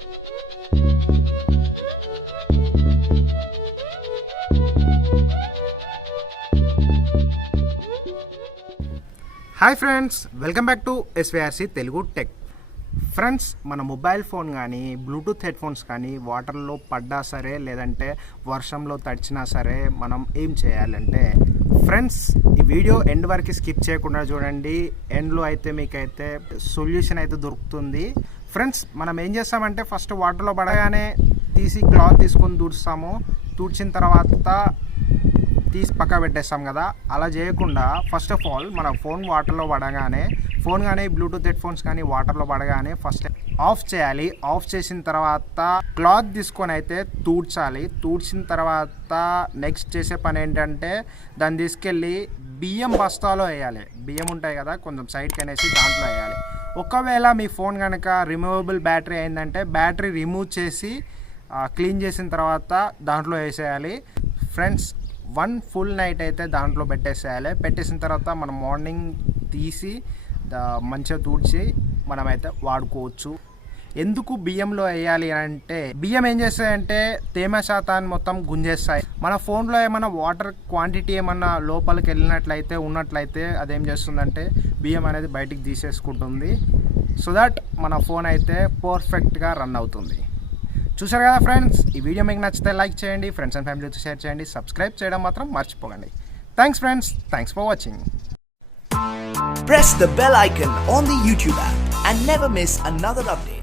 Hi friends, welcome back to SVRC Telugu tech. Friends, మన mobile phone కానీ bluetooth headphones కానీ వాటర్లో పడ్డా సరే లేదంటే వర్షంలో తడిచినా సరే మనం ఏం చేయాలంటే ఫ్రెండ్స్ ఈ వీడియో ఎండ్ వరకు స్కిప్ చేయకుండా చూడండి. ఎండ్లో అయితే మీకైతే సొల్యూషన్ అయితే దొరుకుతుంది. ఫ్రెండ్స్, మనం ఏం చేస్తామంటే ఫస్ట్ వాటర్లో పడగానే తీసి క్లాత్ తీసుకొని తుడుస్తాము. తుడిచిన తర్వాత తీసి పక్క పెట్టేస్తాం కదా. అలా చేయకుండా ఫస్ట్ ఆఫ్ ఆల్ మన ఫోన్ వాటర్లో పడగానే, ఫోన్ కానీ బ్లూటూత్ హెడ్ఫోన్స్ కానీ వాటర్లో పడగానే ఫస్ట్ ఆఫ్ చేయాలి. ఆఫ్ చేసిన తర్వాత క్లాత్ తీసుకొని అయితే తుడ్చాలి. తుడిచిన తర్వాత నెక్స్ట్ చేసే పని ఏంటంటే దాన్ని తీసుకెళ్ళి బియ్యం బస్తాలో వేయాలి. బియ్యం ఉంటాయి కదా, కొంచెం సైడ్కి అనేసి దాంట్లో వేయాలి. ఒకవేళ మీ ఫోన్ కనుక రిమూవబుల్ బ్యాటరీ అయిందంటే బ్యాటరీ రిమూవ్ చేసి క్లీన్ చేసిన తర్వాత దాంట్లో వేసేయాలి. ఫ్రెండ్స్, 1 ఫుల్ నైట్ అయితే దాంట్లో పెట్టేసేయాలి. పెట్టేసిన తర్వాత మనం మార్నింగ్ తీసి మంచిగా తుడిచి మనమైతే వాడుకోవచ్చు. ఎందుకు బియ్యంలో వేయాలి అంటే బియ్యం ఏం చేస్తాయంటే తేమ శాతాన్ని మొత్తం గుంజేస్తాయి. మన ఫోన్లో ఏమైనా వాటర్ క్వాంటిటీ ఏమన్నా లోపలికి ఉన్నట్లయితే అదేం చేస్తుందంటే బియ్యం అనేది బయటికి తీసేసుకుంటుంది. సో దట్ మన ఫోన్ అయితే పర్ఫెక్ట్గా రన్ అవుతుంది. చూసారు కదా ఫ్రెండ్స్, ఈ వీడియో మీకు నచ్చితే లైక్ చేయండి, ఫ్రెండ్స్ అండ్ ఫ్యామిలీతో షేర్ చేయండి, సబ్స్క్రైబ్ చేయడం మాత్రం మర్చిపోకండి. Thanks friends, thanks for watching. Press the bell icon on the YouTube app and never miss another update.